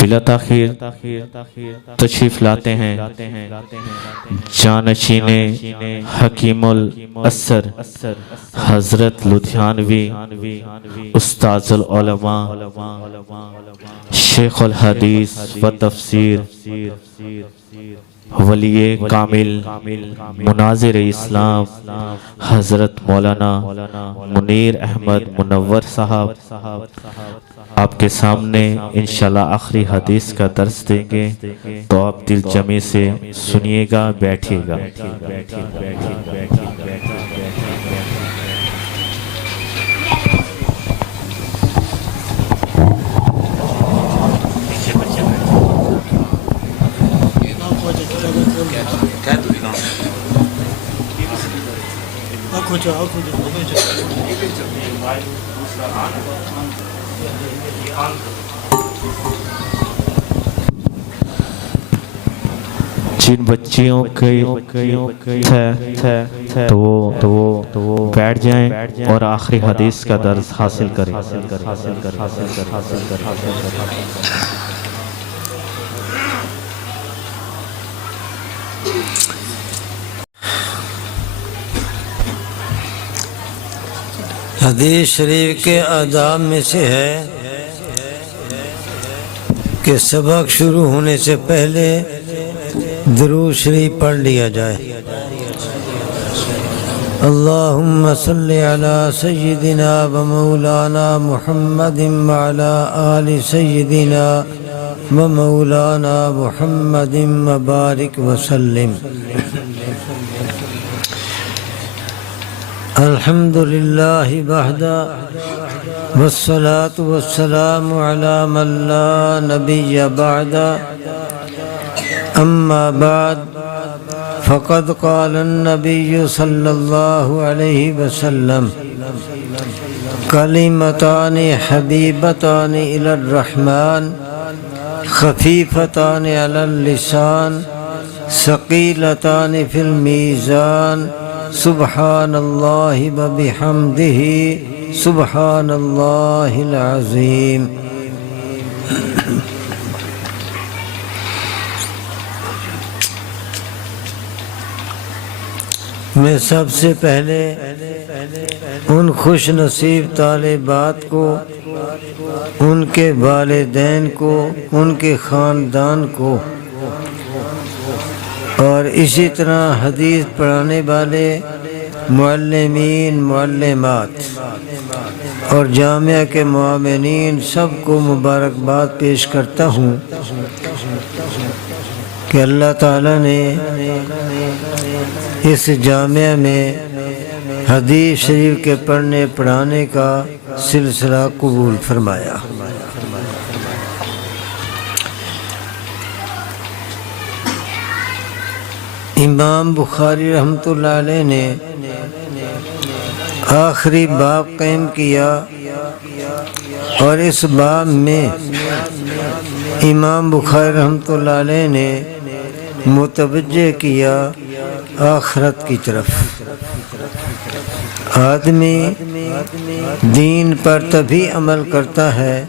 بلا تاخیر تشریف لاتے ہیں جانشین حکیم الاثر حضرت لدھیانوی استاذ العلماء شیخ الحدیث و تفسیر ولی کامل مناظر اسلام حضرت مولانا منیر احمد منور صاحب آپ کے سامنے انشاءاللہ آخری حدیث کا درس دیں گے، تو آپ دل جمعی سے سنیے گا، بیٹھیے گا۔ جن بچیوں کے تو وہ بیٹھ جائیں اور آخری حدیث کا درس حاصل کریں۔ حدیث شریف کے آداب میں سے ہے کہ سبق شروع ہونے سے پہلے درود شریف پڑھ لیا جائے۔ اللہم صلی علی سیدنا و مولانا محمد وعلی آل سیدنا و مولانا محمد مبارک وسلم۔ الحمدللہ وحدہ والصلاة والسلام علی من لا نبی بعدہ، اما بعد فقد قال النبی صلی اللہ علیہ وسلم کلمتان حبیبتان الی الرحمن خفیفتان علی اللسان ثقیلتان فی المیزان سبحان اللہ و بحمدہ سبحان اللہ العظیم۔ میں سب سے پہلے ان خوش نصیب طالبات کو، ان کے والدین کو، ان کے خاندان کو، اور اسی طرح حدیث پڑھانے والے معلمین معلمات اور جامعہ کے معاونین سب کو مبارکباد پیش کرتا ہوں کہ اللہ تعالیٰ نے اس جامعہ میں حدیث شریف کے پڑھنے پڑھانے کا سلسلہ قبول فرمایا۔ امام بخاری رحمۃ اللہ علیہ نے آخری باب قائم کیا، اور اس باب میں امام بخاری رحمۃ اللہ علیہ نے متوجہ کیا آخرت کی طرف۔ آدمی دین پر تبھی عمل کرتا ہے،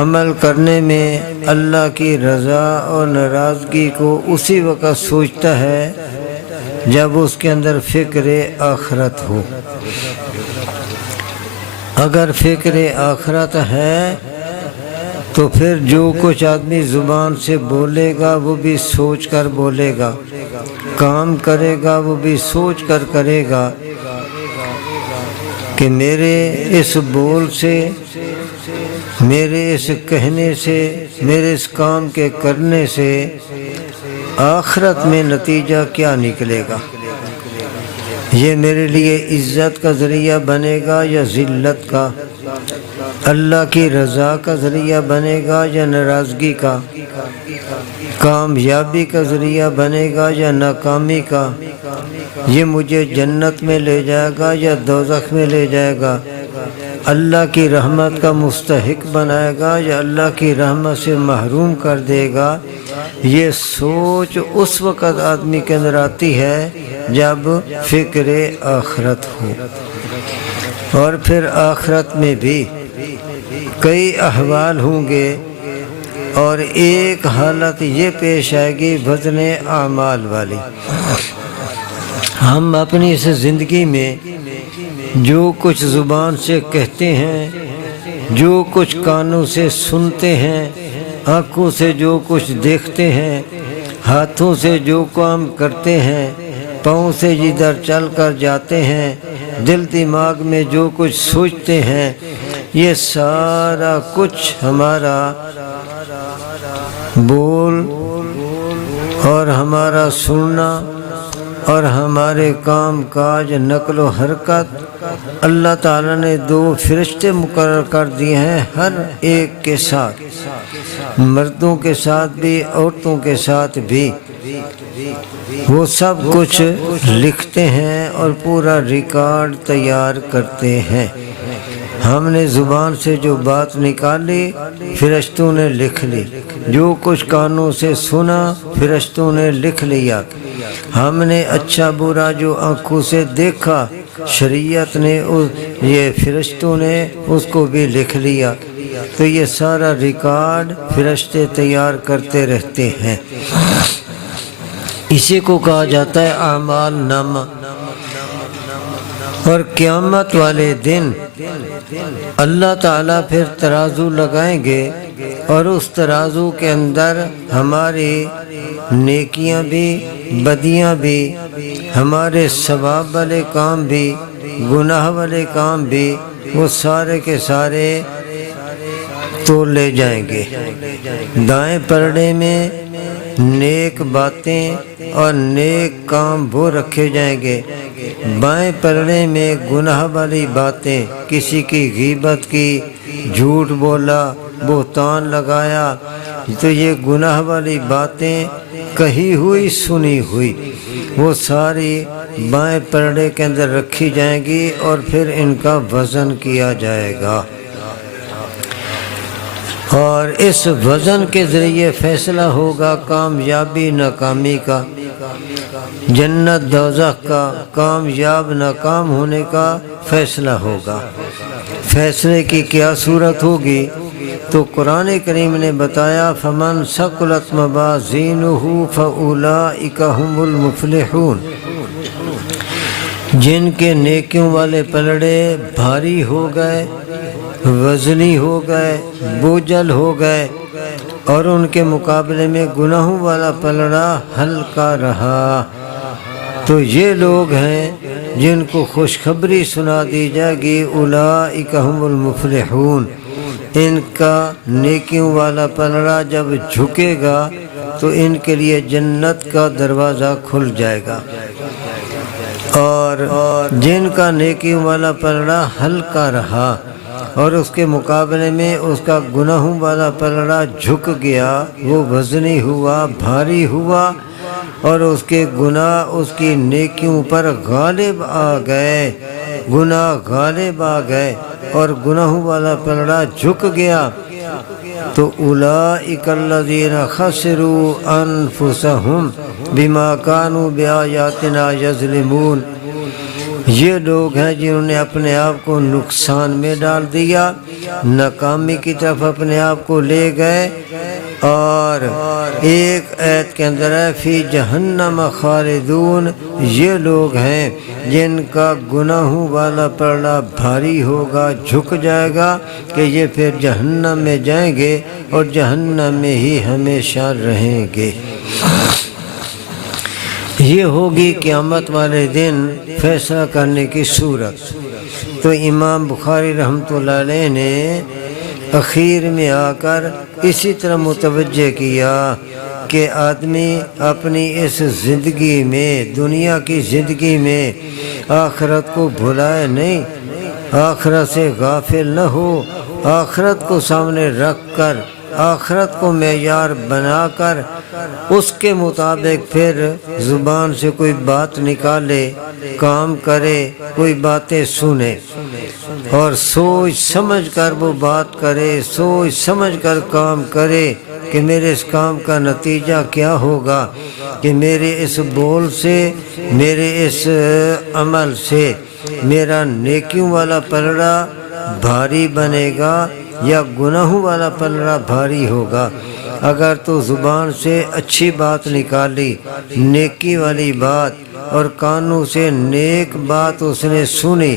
عمل کرنے میں اللہ کی رضا اور ناراضگی کو اسی وقت سوچتا ہے جب اس کے اندر فکر آخرت ہو۔ اگر فکر آخرت ہے تو پھر جو کچھ آدمی زبان سے بولے گا وہ بھی سوچ کر بولے گا، کام کرے گا وہ بھی سوچ کر کرے گا کہ میرے اس بول سے، میرے اس کہنے سے، میرے اس کام کے کرنے سے آخرت میں نتیجہ کیا نکلے گا، یہ میرے لیے عزت کا ذریعہ بنے گا یا ذلت کا، اللہ کی رضا کا ذریعہ بنے گا یا ناراضگی کا، کامیابی کا ذریعہ بنے گا یا ناکامی کا، یہ مجھے جنت میں لے جائے گا یا دوزخ میں لے جائے گا، اللہ کی رحمت کا مستحق بنائے گا یا اللہ کی رحمت سے محروم کر دے گا۔ یہ سوچ اس وقت آدمی کے اندر آتی ہے جب فکر آخرت ہو۔ اور پھر آخرت میں بھی کئی احوال ہوں گے اور ایک حالت یہ پیش آئے گی وزن اعمال والی۔ ہم اپنی اس زندگی میں جو کچھ زبان سے کہتے ہیں، جو کچھ کانوں سے سنتے ہیں، آنکھوں سے جو کچھ دیکھتے ہیں، ہاتھوں سے جو کام کرتے ہیں، پاؤں سے جدھر چل کر جاتے ہیں، دل دماغ میں جو کچھ سوچتے ہیں، یہ سارا کچھ ہمارا بول اور ہمارا سننا اور ہمارے کام کاج، نقل و حرکت اللہ تعالیٰ نے 2 فرشتے مقرر کر دیے ہیں ہر ایک کے ساتھ، مردوں کے ساتھ بھی عورتوں کے ساتھ بھی۔ وہ سب کچھ لکھتے ہیں اور پورا ریکارڈ تیار کرتے ہیں۔ ہم نے زبان سے جو بات نکالی فرشتوں نے لکھ لی، جو کچھ کانوں سے سنا فرشتوں نے لکھ لیا، ہم نے اچھا برا جو آنکھوں سے دیکھا شریعت نے یہ فرشتوں نے اس کو بھی لکھ لیا۔ تو یہ سارا ریکارڈ فرشتے تیار کرتے رہتے ہیں۔ اسی کو کہا جاتا ہے اعمال نامہ۔ اور قیامت والے دن اللہ تعالیٰ پھر ترازو لگائیں گے اور اس ترازو کے اندر ہماری نیکیاں بھی، بدیاں بھی، ہمارے ثواب والے کام بھی، گناہ والے کام بھی، وہ سارے کے سارے تول لے جائیں گے۔ دائیں پلڑے میں نیک باتیں اور نیک کام وہ رکھے جائیں گے، بائیں پلڑے میں گناہ والی باتیں، کسی کی غیبت کی، جھوٹ بولا، بہتان لگایا، تو یہ گناہ والی باتیں کہی ہوئی سنی ہوئی وہ ساری بائیں پلڑے کے اندر رکھی جائیں گی اور پھر ان کا وزن کیا جائے گا، اور اس وزن کے ذریعے فیصلہ ہوگا کامیابی ناکامی کا، جنت دوزخ کا، کامیاب ناکام ہونے کا فیصلہ ہوگا۔ فیصلے کی کیا صورت ہوگی؟ تو قرآن کریم نے بتایا فمن ثقلت موازینہ فاولئک هم المفلحون، جن کے نیکیوں والے پلڑے بھاری ہو گئے، وزنی ہو گئے، بوجھل ہو گئے، اور ان کے مقابلے میں گناہوں والا پلڑا ہلکا رہا، تو یہ لوگ ہیں جن کو خوشخبری سنا دی جائے گی اولئک هم المفلحون۔ ان کا نیکیوں والا پلڑا جب جھکے گا تو ان کے لیے جنت کا دروازہ کھل جائے گا، اور جن کا نیکیوں والا پلڑا ہلکا رہا اور اس کے مقابلے میں اس کا گناہوں والا پلڑا جھک گیا، وہ وزنی ہوا، بھاری ہوا، اور اس کے گناہ اس کی نیکیوں پر غالب آ گئے، گناہ غالب آ گئے اور گناہوں والا پلڑا جھک گیا، تو اولئک الذین خسروا انفسهم بما كانوا بآیاتنا یظلمون، یہ لوگ ہیں جنہوں نے اپنے آپ کو نقصان میں ڈال دیا، ناکامی کی طرف اپنے آپ کو لے گئے، اور ایک آیت کے اندر ہے فی جہنم خالدون، یہ لوگ ہیں جن کا گناہوں والا پلڑا بھاری ہوگا، جھک جائے گا کہ یہ پھر جہنم میں جائیں گے اور جہنم میں ہی ہمیشہ رہیں گے۔ یہ ہوگی قیامت والے دن فیصلہ کرنے کی صورت۔ تو امام بخاری رحمۃ اللہ علیہ نے اخیر میں آ کر اسی طرح متوجہ کیا کہ آدمی اپنی اس زندگی میں، دنیا کی زندگی میں، آخرت کو بھلائے نہیں، آخرت سے غافل نہ ہو، آخرت کو سامنے رکھ کر، آخرت کو معیار بنا کر اس کے مطابق پھر زبان سے کوئی بات نکالے، کام کرے، کوئی باتیں سنے، اور سوچ سمجھ کر وہ بات کرے، سوچ سمجھ کر کام کرے کہ میرے اس کام کا نتیجہ کیا ہوگا، کہ میرے اس بول سے، میرے اس عمل سے میرا نیکیوں والا پلڑا بھاری بنے گا یا گناہوں والا پلڑا بھاری ہوگا۔ اگر تو زبان سے اچھی بات نکالی، نیکی والی بات، اور کانوں سے نیک بات اس نے سنی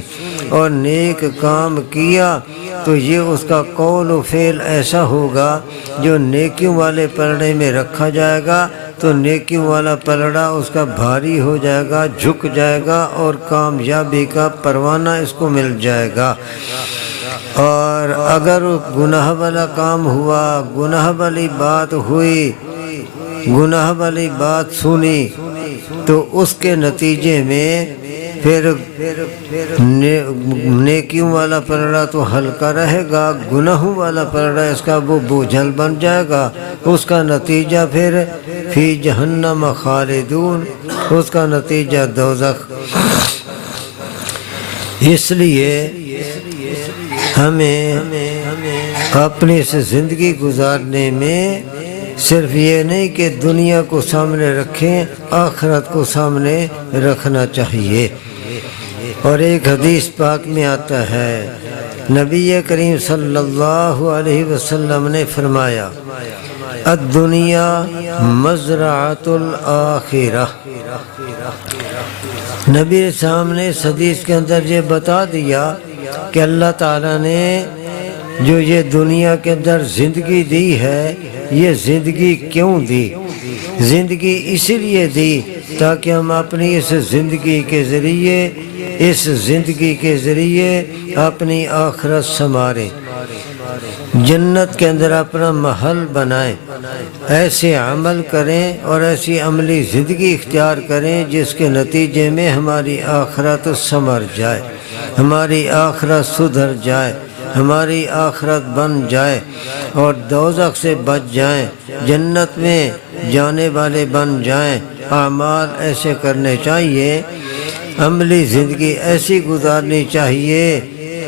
اور نیک کام کیا، تو یہ اس کا قول و فعل ایسا ہوگا جو نیکیوں والے پلڑے میں رکھا جائے گا، تو نیکیوں والا پلڑا اس کا بھاری ہو جائے گا، جھک جائے گا، اور کامیابی کا پروانہ اس کو مل جائے گا۔ اور اگر گناہ والا کام ہوا، گناہ والی بات ہوئی، گناہ والی بات سنی، تو اس کے نتیجے میں پھر نیکیوں والا پلڑا تو ہلکا رہے گا، گناہوں والا پلڑا اس کا وہ بوجھل بن جائے گا، اس کا نتیجہ پھر فی جہنم خالدون، اس کا نتیجہ دوزخ۔ اس لیے ہمیں اپنی اس زندگی گزارنے میں صرف یہ نہیں کہ دنیا کو سامنے رکھیں، آخرت کو سامنے رکھنا چاہیے۔ اور ایک حدیث پاک میں آتا ہے، نبی کریم صلی اللہ علیہ وسلم نے فرمایا، الدنیا مزرعۃ الآخرہ۔ نبی سامنے اس حدیث کے اندر یہ بتا دیا کہ اللہ تعالیٰ نے جو یہ دنیا کے اندر زندگی دی ہے، یہ زندگی کیوں دی؟ زندگی اسی لیے دی تاکہ ہم اپنی اس زندگی کے ذریعے اپنی آخرت سنواریں، جنت کے اندر اپنا محل بنائیں، ایسے عمل کریں اور ایسی عملی زندگی اختیار کریں جس کے نتیجے میں ہماری آخرت سنور جائے، ہماری آخرت سدھر جائے، ہماری آخرت بن جائے، اور دوزخ سے بچ جائیں، جنت میں جانے والے بن جائیں۔ اعمال ایسے کرنے چاہیے، عملی زندگی ایسی گزارنی چاہیے،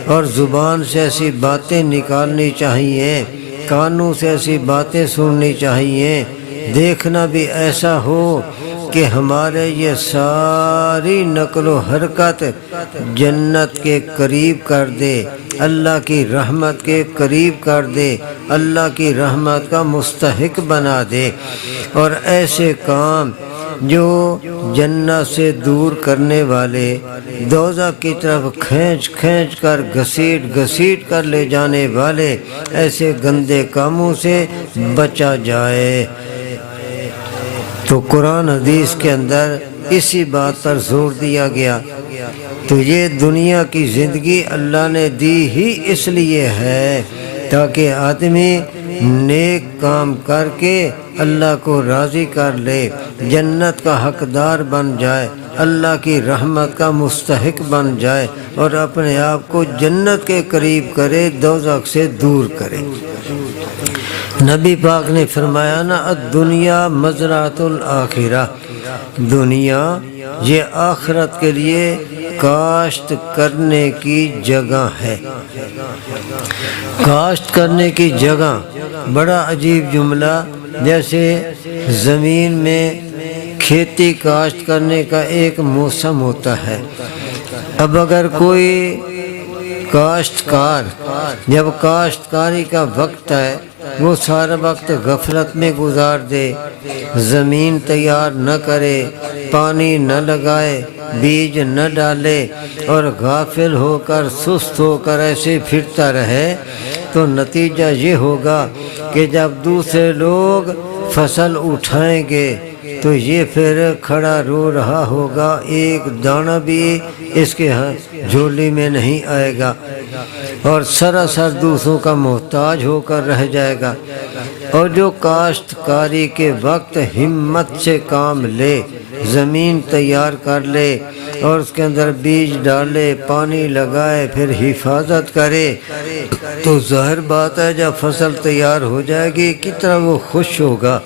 اور زبان سے ایسی باتیں نکالنی چاہیے، کانوں سے ایسی باتیں سننی چاہیے، دیکھنا بھی ایسا ہو کہ ہمارے یہ ساری نقل و حرکت جنت کے قریب کر دے، اللہ کی رحمت کے قریب کر دے، اللہ کی رحمت کا مستحق بنا دے۔ اور ایسے کام جو جنت سے دور کرنے والے، دوزخ کی طرف کھینچ کھینچ کر، گھسیٹ کر لے جانے والے، ایسے گندے کاموں سے بچا جائے۔ تو قرآن حدیث کے اندر اسی بات پر زور دیا گیا۔ تو یہ دنیا کی زندگی اللہ نے دی ہی اس لیے ہے تاکہ آدمی نیک کام کر کے اللہ کو راضی کر لے، جنت کا حقدار بن جائے، اللہ کی رحمت کا مستحق بن جائے، اور اپنے آپ کو جنت کے قریب کرے، دوزخ سے دور کرے۔ نبی پاک نے فرمایا نا، الدنیا مزرعۃ الآخرہ، دنیا یہ آخرت کے لیے کاشت کرنے کی جگہ ہے۔ کاشت کرنے کی جگہ، بڑا عجیب جملہ، جیسے زمین میں کھیتی کاشت کرنے کا ایک موسم ہوتا ہے۔ اب اگر کوئی کاشتکار جب کاشتکاری کا وقت ہے، وہ سارا وقت غفلت میں گزار دے، زمین تیار نہ کرے، پانی نہ لگائے، بیج نہ ڈالے، اور غافل ہو کر، سست ہو کر ایسے پھرتا رہے، تو نتیجہ یہ ہوگا کہ جب دوسرے لوگ فصل اٹھائیں گے تو یہ پھر کھڑا رو رہا ہوگا، ایک دانہ بھی اس کے جھولی میں نہیں آئے گا، اور سراسر دوسروں کا محتاج ہو کر رہ جائے گا۔ اور جو کاشتکاری کے وقت ہمت سے کام لے، زمین تیار کر لے، اور اس کے اندر بیج ڈالے، پانی لگائے، پھر حفاظت کرے، تو ظاہر بات ہے جب فصل تیار ہو جائے گی کتنا وہ خوش ہوگا،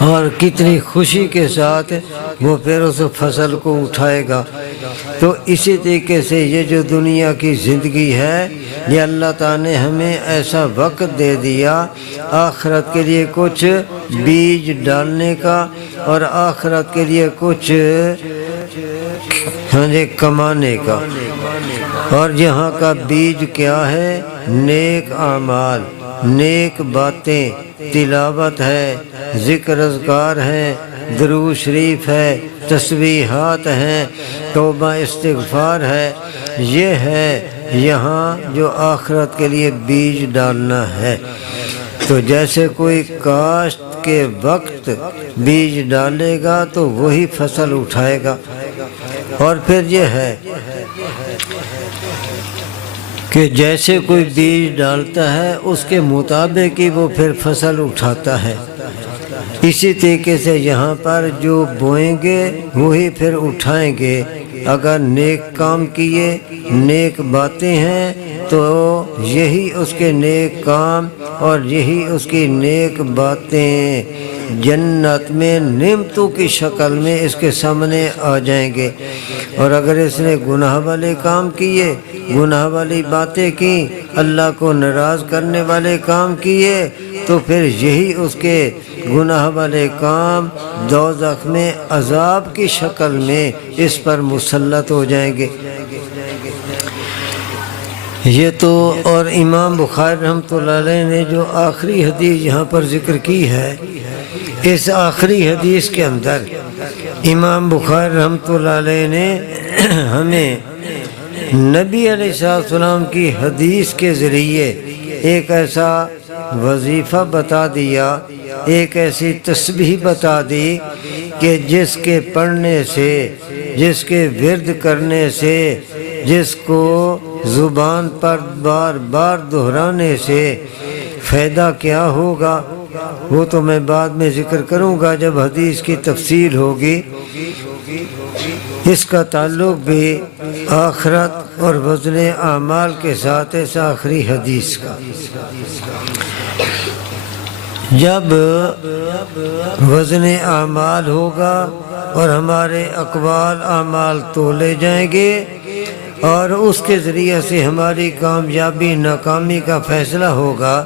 اور کتنی خوشی کے ساتھ وہ پھر اس فصل کو اٹھائے گا۔ تو اسی طریقے سے یہ جو دنیا کی زندگی ہے، یہ اللہ تعالیٰ نے ہمیں ایسا وقت دے دیا آخرت کے لیے کچھ بیج ڈالنے کا، اور آخرت کے لیے کچھ کمانے کا۔ اور یہاں کا بیج کیا ہے؟ نیک اعمال، نیک باتیں، تلاوت ہے، ذکر اذکار ہے، درود شریف ہے، تسبیحات ہیں، توبہ استغفار ہے، یہ ہے یہاں جو آخرت کے لیے بیج ڈالنا ہے۔ تو جیسے کوئی کاشت کے وقت بیج ڈالے گا تو وہی فصل اٹھائے گا، اور پھر یہ ہے کہ جیسے کوئی بیج ڈالتا ہے اس کے مطابق ہی وہ پھر فصل اٹھاتا ہے۔ اسی طریقے سے یہاں پر جو بوئیں گے وہی پھر اٹھائیں گے۔ اگر نیک کام کیے، نیک باتیں ہیں تو یہی اس کے نیک کام اور یہی اس کی نیک باتیں جنت میں نعمتوں کی شکل میں اس کے سامنے آ جائیں گے۔ اور اگر اس نے گناہ والے کام کیے، گناہ والی باتیں کی، اللہ کو ناراض کرنے والے کام کیے، تو پھر یہی اس کے گناہ والے کام دوزخ میں عذاب کی شکل میں اس پر مسلط ہو جائیں گے۔ یہ تو اور امام بخاری رحمۃ اللہ علیہ نے جو آخری حدیث یہاں پر ذکر کی ہے، اس آخری حدیث کے اندر امام بخاری رحمۃ اللہ علیہ نے ہمیں نبی علیہ السلام کی حدیث کے ذریعے ایک ایسا وظیفہ بتا دیا، ایک ایسی تسبیح بتا دی کہ جس کے پڑھنے سے، جس کے ورد کرنے سے، جس کو زبان پر بار بار دہرانے سے فائدہ کیا ہوگا وہ تو میں بعد میں ذکر کروں گا جب حدیث کی تفصیل ہوگی۔ اس کا تعلق بھی آخرت اور وزن اعمال کے ساتھ اس آخری حدیث کا۔ جب وزن اعمال ہوگا اور ہمارے اقوال اعمال تولے جائیں گے اور اس کے ذریعے سے ہماری کامیابی ناکامی کا فیصلہ ہوگا،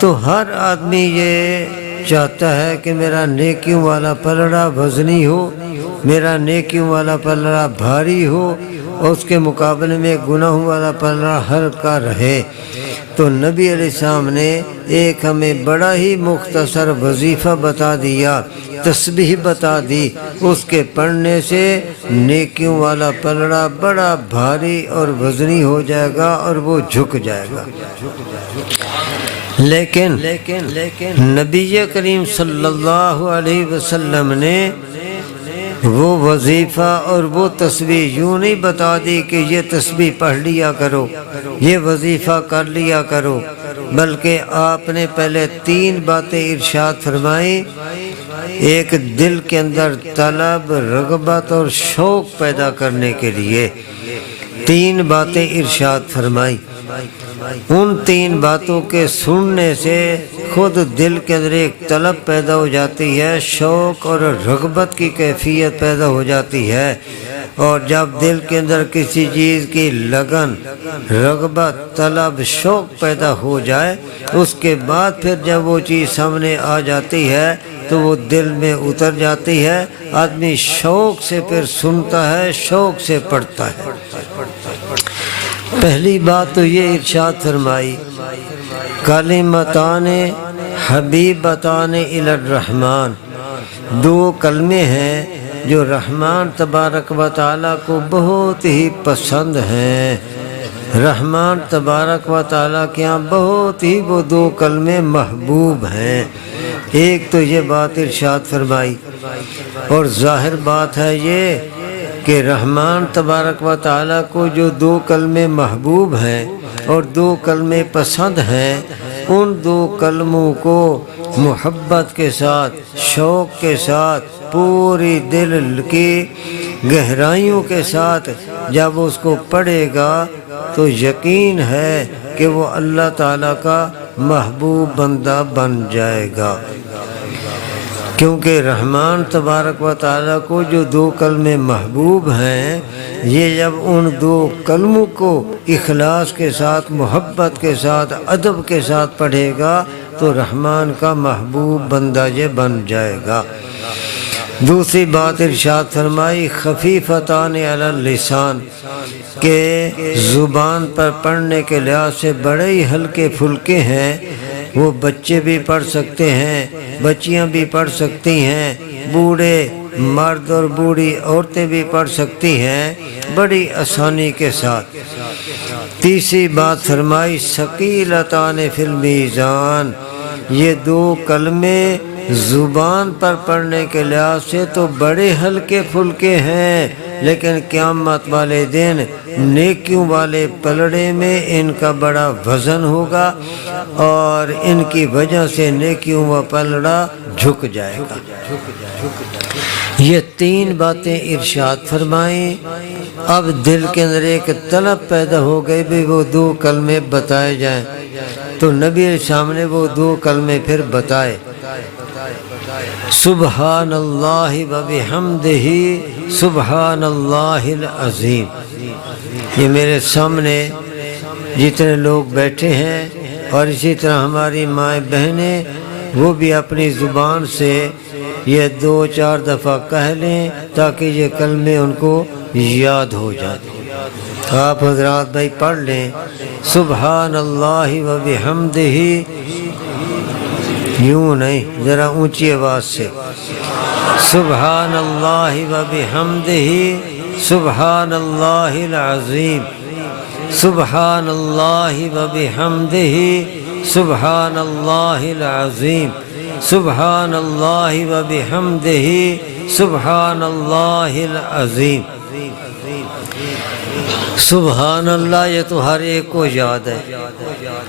تو ہر آدمی یہ چاہتا ہے کہ میرا نیکیوں والا پلڑا وزنی ہو، میرا نیکیوں والا پلڑا بھاری ہو، اور اس کے مقابلے میں گناہوں والا پلڑا ہلکا رہے۔ تو نبی علیہ السلام نے ایک ہمیں بڑا ہی مختصر وظیفہ بتا دیا، تسبیح بتا دی، اس کے پڑھنے سے نیکیوں والا پلڑا بڑا بھاری اور وزنی ہو جائے گا اور وہ جھک جائے گا۔ لیکن نبی کریم صلی اللہ علیہ وسلم نے وہ وظیفہ اور وہ تسبیح یوں نہیں بتا دی کہ یہ تسبیح پڑھ لیا کرو، یہ وظیفہ کر لیا کرو، بلکہ آپ نے پہلے 3 باتیں ارشاد فرمائیں۔ ایک دل کے اندر طلب، رغبت اور شوق پیدا کرنے کے لیے 3 باتیں ارشاد فرمائی۔ ان 3 باتوں کے سننے سے خود دل کے اندر ایک طلب پیدا ہو جاتی ہے، شوق اور رغبت کی کیفیت پیدا ہو جاتی ہے، اور جب دل کے اندر کسی چیز کی لگن، رغبت، طلب، شوق پیدا ہو جائے، اس کے بعد پھر جب وہ چیز سامنے آ جاتی ہے تو وہ دل میں اتر جاتی ہے، آدمی شوق سے پھر سنتا ہے، شوق سے پڑھتا ہے۔ پہلی بات تو یہ ارشاد فرمائی، کلمتان حبیبتان الی الرحمن، 2 کلمے ہیں جو رحمان تبارک و تعالیٰ کو بہت ہی پسند ہیں۔ رحمان تبارک و تعالیٰ کے یہاں بہت ہی وہ 2 کلمے محبوب ہیں۔ ایک تو یہ بات ارشاد فرمائی، اور ظاہر بات ہے یہ کہ رحمان تبارک و تعالیٰ کو جو 2 کلمے محبوب ہیں اور 2 کلمے پسند ہیں، ان 2 کلموں کو محبت کے ساتھ، شوق کے ساتھ، پوری دل کی گہرائیوں کے ساتھ جب اس کو پڑھے گا تو یقین ہے کہ وہ اللہ تعالیٰ کا محبوب بندہ بن جائے گا، کیونکہ رحمان تبارک و تعالیٰ کو جو 2 کلمے محبوب ہیں، یہ جب ان 2 کلموں کو اخلاص کے ساتھ، محبت کے ساتھ، ادب کے ساتھ پڑھے گا تو رحمان کا محبوب بندہ یہ بن جائے گا۔ دوسری بات ارشاد فرمائی خفیفتان علی اللسان کہ زبان پر پڑھنے کے لحاظ سے بڑے ہی ہلکے پھلکے ہیں، وہ بچے بھی پڑھ سکتے ہیں، بچیاں بھی پڑھ سکتی ہیں، بوڑھے مرد اور بوڑھی عورتیں بھی پڑھ سکتی ہیں بڑی آسانی کے ساتھ۔ تیسری بات فرمائی ثقیلتان فی المیزان، یہ دو کلمے زبان پر پڑھنے کے لحاظ سے تو بڑے ہلکے پھلکے ہیں، لیکن قیامت والے دن نیکیوں والے پلڑے میں ان کا بڑا وزن ہوگا اور ان کی وجہ سے نیکیوں و پلڑا جھک جائے گا۔ یہ تین باتیں ارشاد فرمائیں۔ اب دل کے اندر ایک طلب پیدا ہو گئی بھی وہ دو کلمے بتائے جائیں، تو نبی علیہ السلام نے وہ دو کلمے پھر بتائے، سبحان اللہ و بحمدہ سبحان اللہ العظیم۔ یہ میرے سامنے جتنے لوگ بیٹھے ہیں اور اسی طرح ہماری مائیں بہنیں، وہ بھی اپنی زبان سے یہ 2-4 دفعہ کہہ لیں تاکہ یہ کلمے ان کو یاد ہو جائیں۔ آپ حضرات بھائی پڑھ لیں، سبحان اللہ و بحمدہ، یوں نہیں، ذرا اونچی آواز سے، سبحان اللہ و بحمدہ سبحان اللہ العظیم، سبحان اللہ و بحمدہ سبحان اللہ العظیم، سبحان اللہ و بحمدہ سبحان اللہ العظیم۔ سبحان اللہ یہ تو ہر ایک کو یاد ہے۔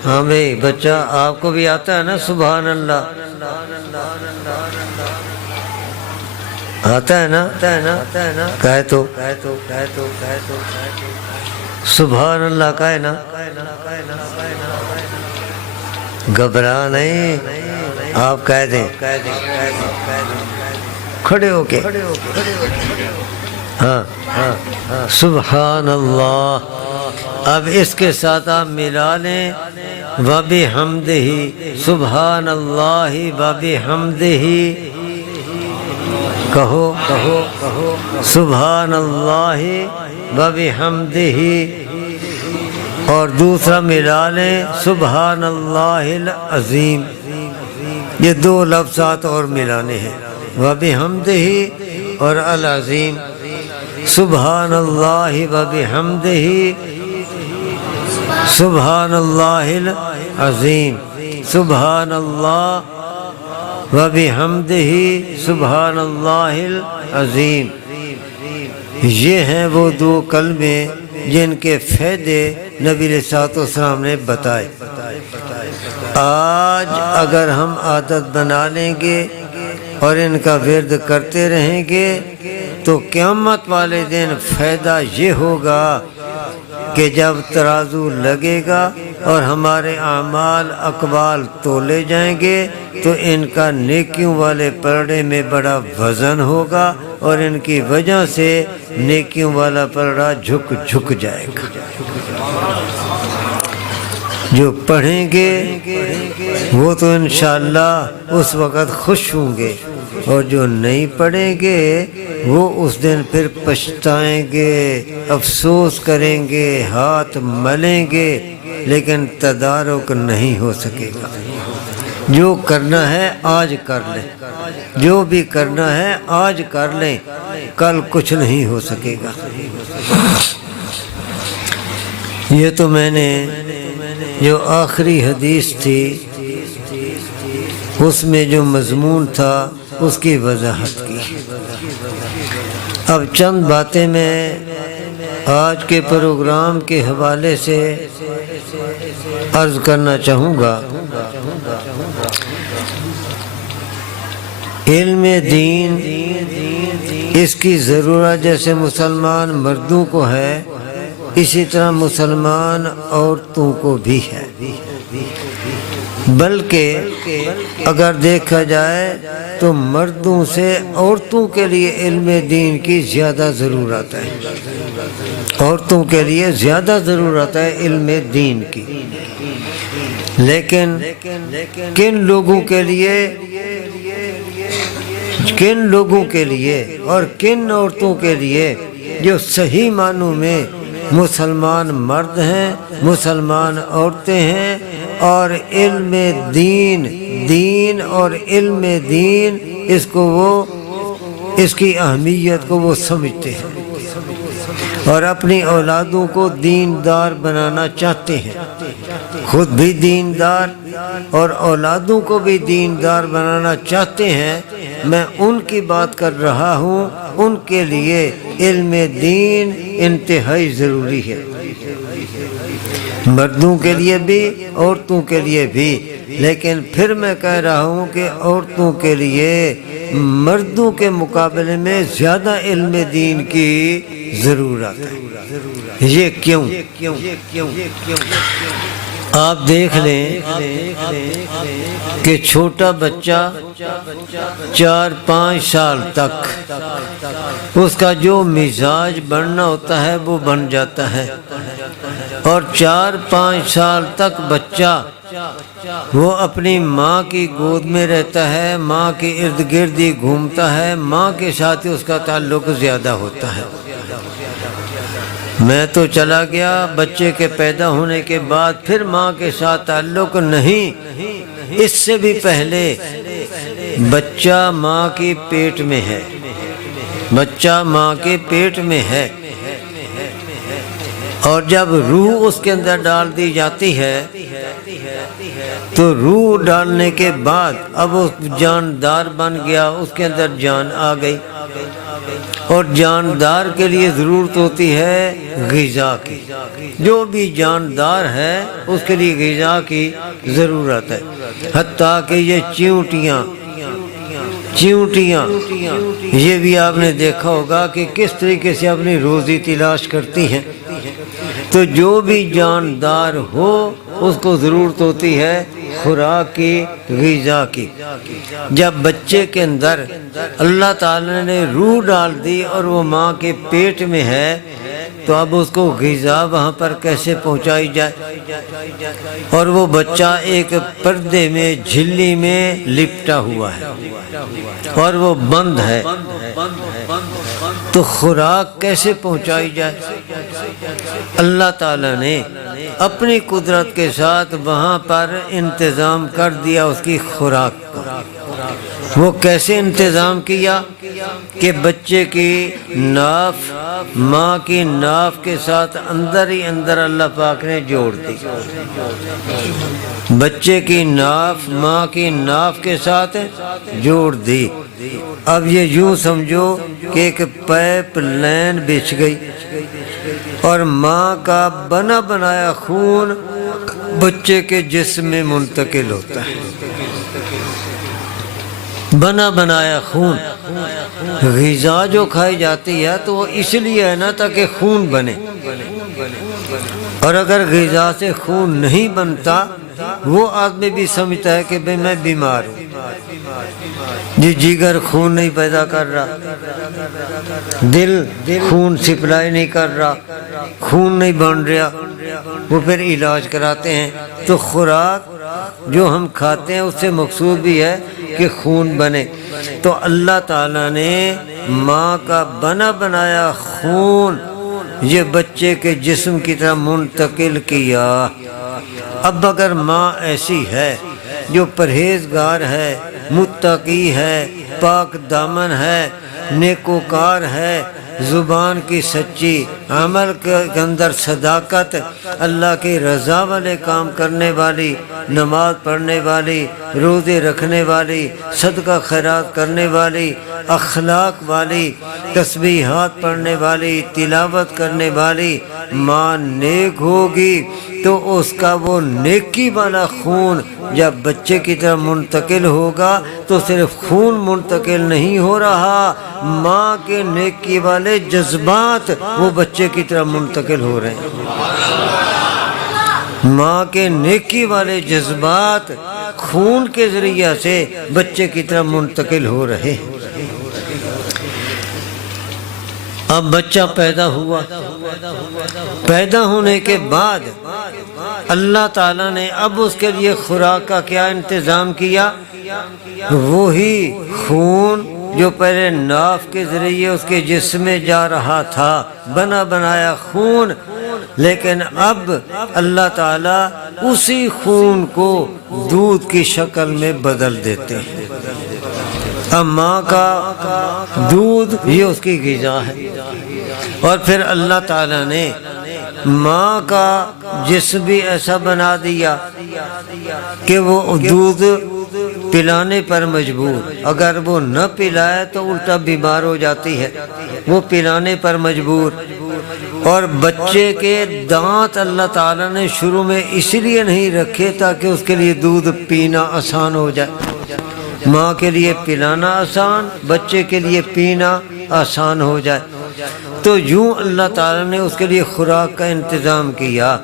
ہاں بھائی بچہ آپ کو بھی آتا ہے نا سبحان اللہ؟ آتا ہے نا؟ کہے تو سبحان اللہ کہے نا، گھبرا نہیں، آپ کہہ دیں کھڑے ہو کے، ہاں سبحان اللہ۔ اب اس کے ساتھ آپ ملا لیں وَبِحَمْدِهِ سبحان اللہ وَبِحَمْدِهِ، کہو سبحان اللہ وَبِحَمْدِهِ، اور دوسرا ملا لیں سبحان اللہ العظیم۔ یہ دو لفظات اور ملانے ہیں، وَبِحَمْدِهِ اور العظیم۔ سبحان اللہ وبحمدہ سبحان اللہ العظیم، سبحان اللہ وبحمدہ سبحان اللہ العظیم۔ یہ ہیں وہ دو کلمے جن کے فائدے نبی علیہ السلام نے بتائے۔ آج اگر ہم عادت بنا لیں گے اور ان کا ورد کرتے رہیں گے تو قیامت والے دن فائدہ یہ ہوگا کہ جب ترازو لگے گا اور ہمارے اعمال اقوال تولے جائیں گے تو ان کا نیکیوں والے پلڑے میں بڑا وزن ہوگا اور ان کی وجہ سے نیکیوں والا پلڑا جھک جائے گا۔ جو پڑھیں گے وہ تو انشاءاللہ اس وقت خوش ہوں گے، اور جو نہیں پڑھیں گے وہ اس دن پھر پچھتائیں گے، افسوس کریں گے، ہاتھ ملیں گے، لیکن تدارک نہیں ہو سکے گا۔ جو کرنا ہے آج کر لیں، جو بھی کرنا ہے آج کر لیں، کل کچھ نہیں ہو سکے گا۔ یہ تو میں نے جو آخری حدیث تھی اس میں جو مضمون تھا اس کی وضاحت کی۔ اب چند باتیں میں آج کے پروگرام کے حوالے سے عرض کرنا چاہوں گا۔ علم دین اس کی ضرورت جیسے مسلمان مردوں کو ہے اسی طرح مسلمان عورتوں کو بھی ہے، بلکہ اگر دیکھا جائے تو مردوں سے عورتوں کے لیے علم دین کی زیادہ ضرورت ہے، عورتوں کے لیے زیادہ ضرورت ہے علم دین کی۔ لیکن کن لوگوں کے لیے؟ کن لوگوں کے لیے اور کن عورتوں کے لیے جو صحیح معنوں میں مسلمان مرد ہیں، مسلمان عورتیں ہیں، اور علم دین اور علم دین اس کی اہمیت کو وہ سمجھتے ہیں اور اپنی اولادوں کو دیندار بنانا چاہتے ہیں، خود بھی دیندار اور اولادوں کو بھی دیندار بنانا چاہتے ہیں۔ میں ان کی بات کر رہا ہوں، ان کے لیے علم دین انتہائی ضروری ہے، مردوں کے لیے بھی عورتوں کے لیے بھی۔ لیکن پھر میں کہہ رہا ہوں کہ عورتوں کے لیے مردوں کے مقابلے میں زیادہ علم دین کی ضرورت ہے۔ یہ کیوں؟ آپ دیکھ لیں کہ چھوٹا بچہ 4-5 سال تک اس کا جو مزاج بننا ہوتا ہے وہ بن جاتا ہے، اور 4-5 سال تک بچہ وہ اپنی ماں کی گود میں رہتا ہے، ماں کے ارد گرد ہی گھومتا ہے، ماں کے ساتھ ہی اس کا تعلق زیادہ ہوتا ہے۔ میں تو چلا گیا، بچے کے پیدا ہونے کے بعد پھر ماں کے ساتھ تعلق نہیں، اس سے بھی پہلے بچہ ماں کی پیٹ میں ہے، بچہ ماں کے پیٹ میں ہے، اور جب روح اس کے اندر ڈال دی جاتی ہے تو روح ڈالنے کے بعد اب وہ جاندار بن گیا، اس کے اندر جان آ گئی، اور جاندار کے لیے ضرورت ہوتی ہے غذا کی۔ جو بھی جاندار ہے اس کے لیے غذا کی ضرورت ہے، حتیٰ کہ یہ چیونٹیاں یہ بھی آپ نے دیکھا ہوگا کہ کس طریقے سے اپنی روزی تلاش کرتی ہیں۔ تو جو بھی جاندار ہو اس کو ضرورت ہوتی ہے خوراک کی، غذا کی۔ جب بچے کے اندر اللہ تعالی نے روح ڈال دی اور وہ ماں کے پیٹ میں ہے تو اب اس کو غذا وہاں پر کیسے پہنچائی جائے؟ اور وہ بچہ ایک پردے میں، جھلی میں لپٹا ہوا ہے اور وہ بند ہے، تو خوراک کیسے پہنچائی جائے؟ اللہ تعالیٰ نے اپنی قدرت کے ساتھ وہاں پر انتظام کر دیا اس کی خوراک کا۔ وہ کیسے انتظام کیا کہ بچے کی ناف ماں کی ناف کے ساتھ اندر ہی اندر اللہ پاک نے جوڑ دی، بچے کی ناف ماں کی ناف کے ساتھ جوڑ دی۔ اب یہ یوں سمجھو کہ ایک پائپ لائن بچھ گئی اور ماں کا بنا بنایا خون بچے کے جسم میں منتقل ہوتا ہے، بنا بنایا خون۔ غذا جو کھائی جاتی ہے تو وہ اس لیے ہے نا تاکہ خون بنے، اور اگر غذا سے خون نہیں بنتا وہ آدمی بھی سمجھتا ہے کہ بھئی میں بیمار ہوں، جگر خون نہیں پیدا کر رہا، دل خون سپلائی نہیں کر رہا، خون نہیں بن رہا، وہ پھر علاج کراتے ہیں۔ تو خوراک جو ہم کھاتے ہیں اس سے مقصود بھی ہے کہ خون بنے۔ تو اللہ تعالیٰ نے ماں کا بنا بنایا خون یہ بچے کے جسم کی طرح منتقل کیا۔ اب اگر ماں ایسی ہے جو پرہیزگار ہے، متقی ہے، پاک دامن ہے، نیکوکار ہے، زبان کی سچی، عمل کے اندر صداقت، اللہ کی رضا والے کام کرنے والی، نماز پڑھنے والی، روزے رکھنے والی، صدقہ خیرات کرنے والی، اخلاق والی، تسبیحات پڑھنے والی، تلاوت کرنے والی ماں نیک ہوگی تو اس کا وہ نیکی والا خون جب بچے کی طرف منتقل ہوگا تو صرف خون منتقل نہیں ہو رہا، ماں کے نیکی والے جذبات وہ بچے کی طرف منتقل ہو رہے ہیں۔ ماں کے نیکی والے جذبات خون کے ذریعہ سے بچے کی طرف منتقل ہو رہے ہیں۔ اب بچہ پیدا ہوا، پیدا ہونے کے بعد اللہ تعالیٰ نے اب اس کے لیے خوراک کا کیا انتظام کیا؟ وہی خون جو پہلے ناف کے ذریعے اس کے جسم میں جا رہا تھا، بنا بنایا خون، لیکن اب اللہ تعالیٰ اسی خون کو دودھ کی شکل میں بدل دیتے ہیں۔ اب ماں کا دودھ یہ اس کی غذا ہے، اور پھر اللہ تعالیٰ نے ماں کا جسم بھی ایسا بنا دیا کہ وہ دودھ پلانے پر مجبور، اگر وہ نہ پلائے تو الٹا بیمار ہو جاتی ہے، وہ پلانے پر مجبور۔ اور بچے کے دانت اللہ تعالیٰ نے شروع میں اس لیے نہیں رکھے تاکہ اس کے لیے دودھ پینا آسان ہو جائے، ماں کے لیے پلانا آسان، بچے کے لیے پینا آسان ہو جائے۔ تو یوں اللہ تعالیٰ نے اس کے لیے خوراک کا انتظام کیا،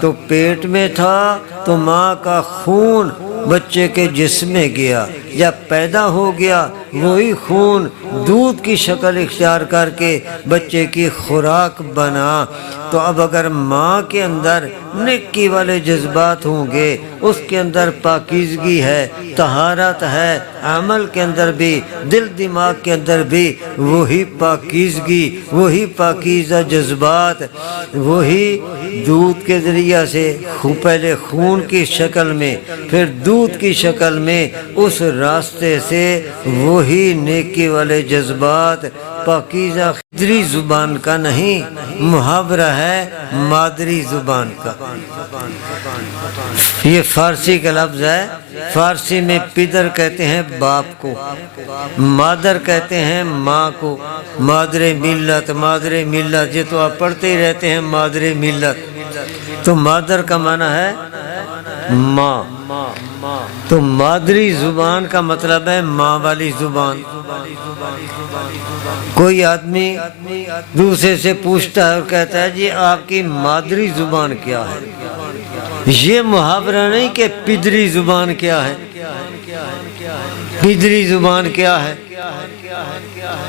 تو پیٹ میں تھا تو ماں کا خون بچے کے جسم میں گیا، جب پیدا ہو گیا وہی خون دودھ کی شکل اختیار کر کے بچے کی خوراک بنا۔ تو اب اگر ماں کے اندر نیکی والے جذبات ہوں گے، اس کے اندر پاکیزگی ہے، طہارت ہے، عمل کے اندر بھی، دل دماغ کے اندر بھی وہی پاکیزگی، وہی پاکیزہ جذبات، وہی دودھ کے ذریعہ سے پہلے خون کی شکل میں پھر دودھ کی شکل میں اس راستے سے وہی نیکی والے جذبات پاکیزہ خدری زبان کا نہیں، محاورہ ہے مادری زبان کا۔ یہ فارسی کا لفظ ہے، فارسی میں پدر کہتے ہیں باپ کو، مادر کہتے ہیں ماں کو، مادر ملت، مادر ملت، یہ تو آپ پڑھتے ہی رہتے ہیں مادر ملت، تو مادر کا معنی ہے ماں، تو مادری زبان کا مطلب ہے ماں والی زبان۔ کوئی آدمی دوسرے سے پوچھتا ہے اور کہتا ہے جی آپ کی مادری زبان کیا ہے، یہ محاورہ نہیں کہ پدری زبان کیا ہے، پدری زبان کیا ہے،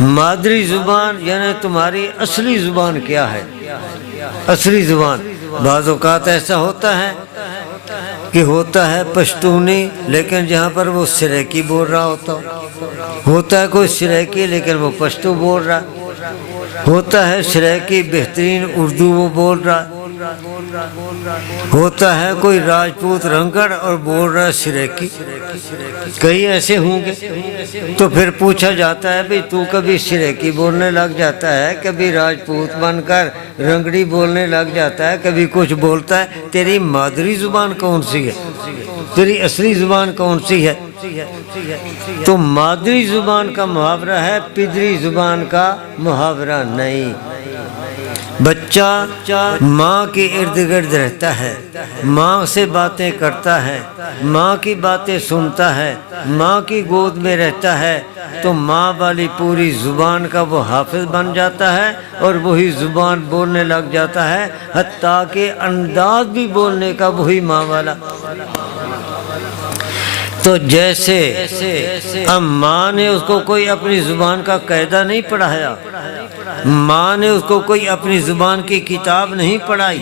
مادری زبان یعنی تمہاری اصلی زبان کیا ہے، اصلی زبان۔ بعض اوقات ایسا ہوتا ہے کہ ہوتا ہے پشتونی لیکن جہاں پر وہ سریکی بول رہا ہوتا ہے کوئی سریکی لیکن وہ پشتو بول رہا، ہوتا ہے سریکی بہترین اردو وہ بول رہا، ہوتا ہے کوئی راجپوت رنگڑ اور بول رہا ہے سریکی، کئی ایسے ہوں گے۔ تو پھر پوچھا جاتا ہے بھئی تو کبھی سریکی بولنے لگ جاتا ہے، کبھی راجپوت بن کر رنگڑی بولنے لگ جاتا ہے، کبھی کچھ بولتا ہے، تیری مادری زبان کون سی ہے، تیری اصلی زبان کون سی ہے؟ تو مادری زبان کا محاورہ ہے، پدری زبان کا محاورہ نہیں۔ بچہ ماں کے ارد گرد رہتا ہے، ماں سے باتیں کرتا ہے، ماں کی باتیں سنتا ہے، ماں کی گود میں رہتا ہے، تو ماں والی پوری زبان کا وہ حافظ بن جاتا ہے اور وہی زبان بولنے لگ جاتا ہے، حتیٰ کہ انداز بھی بولنے کا وہی ماں والا۔ تو جیسے اب ماں نے اس کو کوئی اپنی زبان کا قاعدہ نہیں پڑھایا، ماں نے اس کو کوئی اپنی زبان کی کتاب نہیں پڑھائی،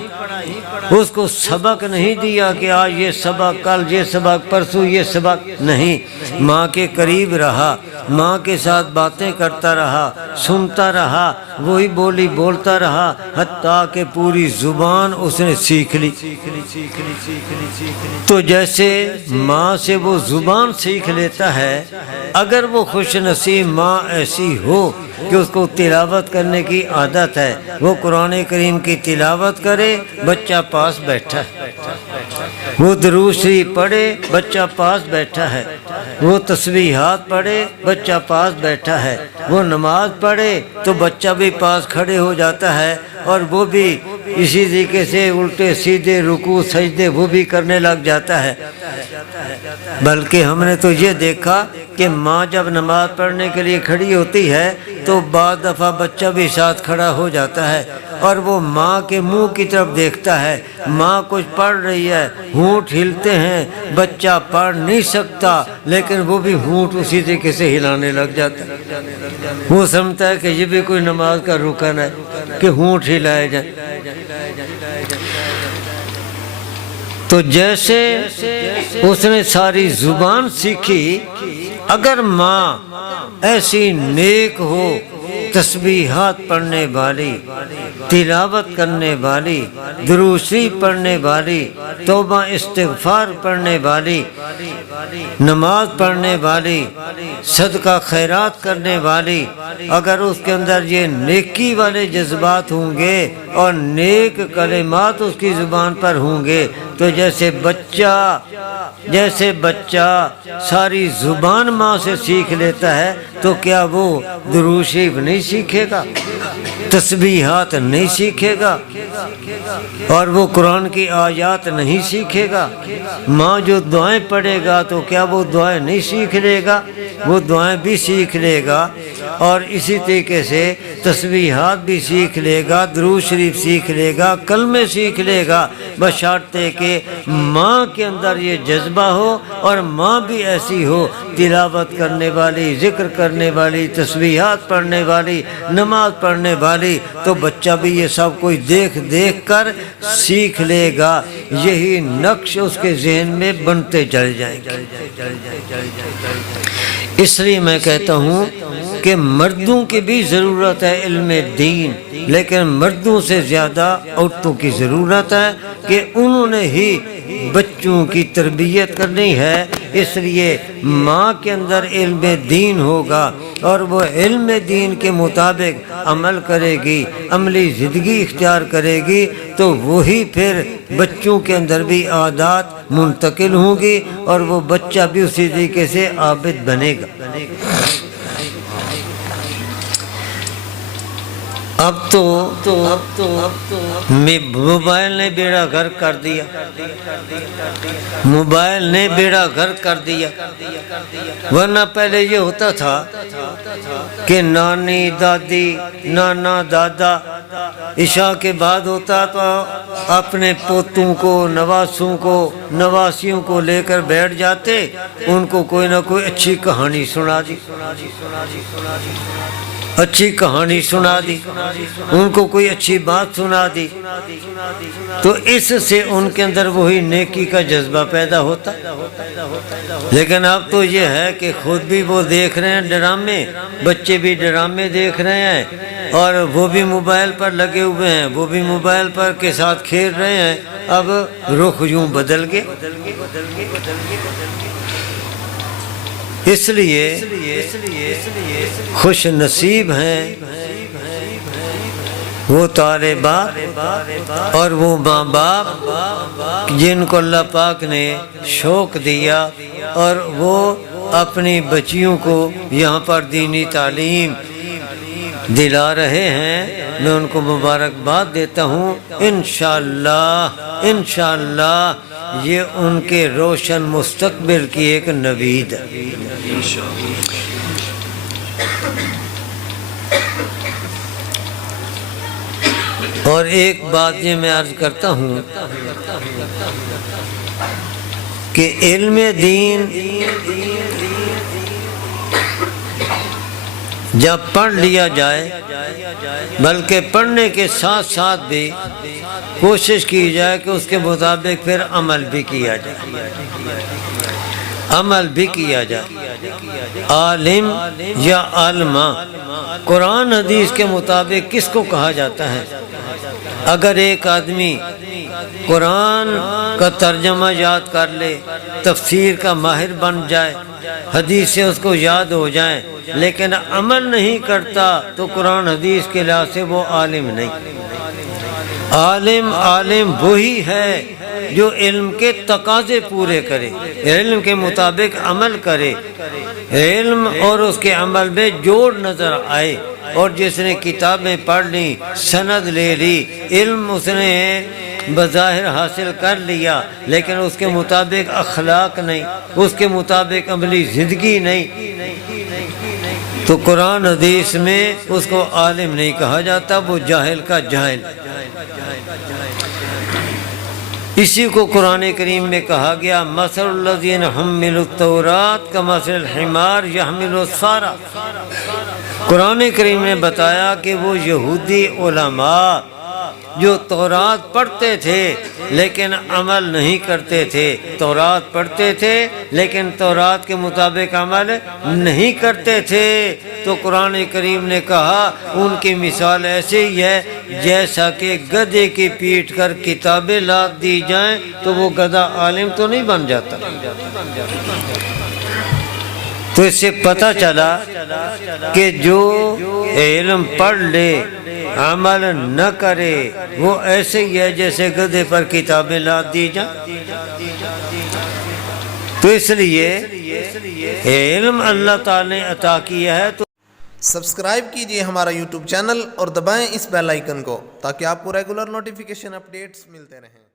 اس کو سبق نہیں دیا کہ آج یہ سبق، کل یہ سبق، پرسوں یہ سبق، نہیں، ماں کے قریب رہا، ماں کے ساتھ باتیں کرتا رہا، سنتا رہا، وہی بولی بولتا رہا، حتیٰ کہ پوری زبان اس نے سیکھ لی۔ تو جیسے ماں سے وہ زبان سیکھ لیتا ہے، اگر وہ خوش نصیب ماں ایسی ہو کہ اس کو تلاوت کرنے کی عادت ہے، وہ قرآن کریم کی تلاوت کرے، بچہ پاس بیٹھا ہے، وہ درود شریف پڑھے، بچہ پاس بیٹھا ہے، وہ تسبیحات پڑھے، بچہ پاس بیٹھا ہے، وہ نماز پڑھے تو بچہ بھی پاس کھڑے ہو جاتا ہے، اور وہ بھی اسی طریقے سے الٹے سیدھے رکوع سجدے وہ بھی کرنے لگ جاتا ہے۔ بلکہ ہم نے تو یہ دیکھا کہ ماں جب نماز پڑھنے کے لیے کھڑی ہوتی ہے تو بعض دفعہ بچہ بھی ساتھ کھڑا ہو جاتا ہے، اور وہ ماں کے منہ کی طرف دیکھتا ہے، ماں کچھ پڑھ رہی ہے، ہونٹ ہلتے ہیں، بچہ پڑھ نہیں سکتا لیکن وہ بھی ہونٹ اسی طریقے سے ہلانے لگ جاتا ہے، وہ سمجھتا ہے کہ یہ بھی کوئی نماز کا رکن ہے کہ ہونٹ ہلائے جائیں۔ تو جیسے اس نے ساری زبان سیکھی، اگر ماں ایسی نیک ہو، تسبیحات پڑھنے والی، تلاوت کرنے والی، درود شریف پڑھنے والی، توبہ استغفار پڑھنے والی، نماز پڑھنے والی، صدقہ خیرات کرنے والی، اگر اس کے اندر یہ نیکی والے جذبات ہوں گے اور نیک کلمات اس کی زبان پر ہوں گے، تو جیسے بچہ ساری زبان ماں سے سیکھ لیتا ہے، تو کیا وہ درود شریف نہیں سیکھے گا، تسبیحات نہیں سیکھے گا، اور وہ قرآن کی آیات نہیں سیکھے گا؟ ماں جو دعائیں پڑھے گا تو کیا وہ دعائیں نہیں سیکھ لے گا؟ وہ دعائیں بھی سیکھ لے گا، اور اسی طریقے سے تسبیحات بھی سیکھ لے گا، درود شریف سیکھ لے گا، کلمے سیکھ لے گا، بشرطے کہ ماں کے اندر یہ جذبہ ہو اور ماں بھی ایسی ہو، تلاوت کرنے والی، ذکر کرنے والی، تسبیحات پڑھنے والی، نماز پڑھنے والی، تو بچہ بھی یہ سب کوئی دیکھ دیکھ کر سیکھ لے گا، یہی نقش اس کے ذہن میں بنتے چل جائیں گے۔ اس لیے میں کہتا ہوں کہ مردوں کی بھی ضرورت ہے علم دین، لیکن مردوں سے زیادہ عورتوں کی ضرورت ہے کہ انہوں نے ہی بچوں کی تربیت کرنی ہے۔ اس لیے ماں کے اندر علم دین ہوگا اور وہ علم دین کے مطابق عمل کرے گی، عملی زندگی اختیار کرے گی، تو وہی پھر بچوں کے اندر بھی عادات منتقل ہوں گی اور وہ بچہ بھی اسی طریقے سے عابد بنے گا۔ اب تو موبائل نے بیڑا غرق کر دیا، موبائل نے بیڑا غرق کر دیا، ورنہ پہلے یہ ہوتا تھا کہ نانی دادی، نانا دادا عشاء کے بعد ہوتا تو اپنے پوتوں کو، نواسوں کو، نواسیوں کو لے کر بیٹھ جاتے، ان کو کوئی نہ کوئی اچھی کہانی سنا دی، اچھی کہانی سنا دی، ان کو کوئی اچھی بات سنا دی، تو اس سے ان کے اندر وہی نیکی کا جذبہ پیدا ہوتا۔ لیکن اب تو یہ ہے کہ خود بھی وہ دیکھ رہے ہیں ڈرامے، بچے بھی ڈرامے دیکھ رہے ہیں، اور وہ بھی موبائل پر لگے ہوئے ہیں، وہ بھی موبائل پر کے ساتھ کھیل رہے ہیں۔ اب رخ یوں بدل گئے۔ اس لیے خوش نصیب ہیں وہ طالبات اور وہ ماں باپ جن کو اللہ پاک نے شوق دیا اور وہ اپنی بچیوں کو یہاں پر دینی تعلیم دلا رہے ہیں۔ میں ان کو مبارکباد دیتا ہوں۔ انشاءاللہ یہ ان کے روشن مستقبل کی ایک نوید ہے۔ اور ایک بات یہ میں عرض کرتا ہوں کہ علم دین جب پڑھ لیا جائے، بلکہ پڑھنے کے ساتھ ساتھ بھی کوشش کی جائے کہ اس کے مطابق پھر عمل بھی کیا جائے، عمل بھی کیا جائے۔ عالم یا عالمہ قرآن حدیث کے مطابق کس کو کہا جاتا ہے؟ اگر ایک آدمی قرآن کا ترجمہ یاد کر لے، تفسیر کا ماہر بن جائے، حدیث سے اس کو یاد ہو جائیں، لیکن عمل نہیں کرتا تو قرآن حدیث کے لحاظ سے وہ عالم نہیں۔ عالم وہی ہے جو علم کے تقاضے پورے کرے، علم کے مطابق عمل کرے، علم اور اس کے عمل میں جوڑ نظر آئے۔ اور جس نے کتابیں پڑھ لی، سند لے لی، علم اس نے بظاہر حاصل کر لیا، لیکن اس کے مطابق اخلاق نہیں، اس کے مطابق عملی زندگی نہیں، تو قرآن حدیث میں اس کو عالم نہیں کہا جاتا، وہ جاہل کا جاہل۔ اسی کو قرآن کریم میں کہا گیا مثل الذین حملوا التوراۃ کمثل الحمار یحمل اسفارا۔ قرآن کریم نے بتایا کہ وہ یہودی علماء جو تورات پڑھتے تھے لیکن عمل نہیں کرتے تھے، تورات پڑھتے تھے لیکن تورات کے مطابق عمل نہیں کرتے تھے، تو قرآن کریم نے کہا ان کی مثال ایسے ہی ہے جیسا کہ گدھے کی پیٹھ کر کتابیں لاد دی جائیں تو وہ گدھا عالم تو نہیں بن جاتا۔ تو اس سے پتہ چلا کہ جو علم پڑھ لے عمل نہ کرے وہ ایسے ہی ہے جیسے گدھے پر کتابیں لاد دی جائیں۔ تو اس لیے علم اللہ تعالی نے عطا کیا ہے تو سبسکرائب کیجئے ہمارا یوٹیوب چینل اور دبائیں اس بیل آئیکن کو تاکہ آپ کو ریگولر نوٹیفیکیشن اپڈیٹس ملتے رہیں۔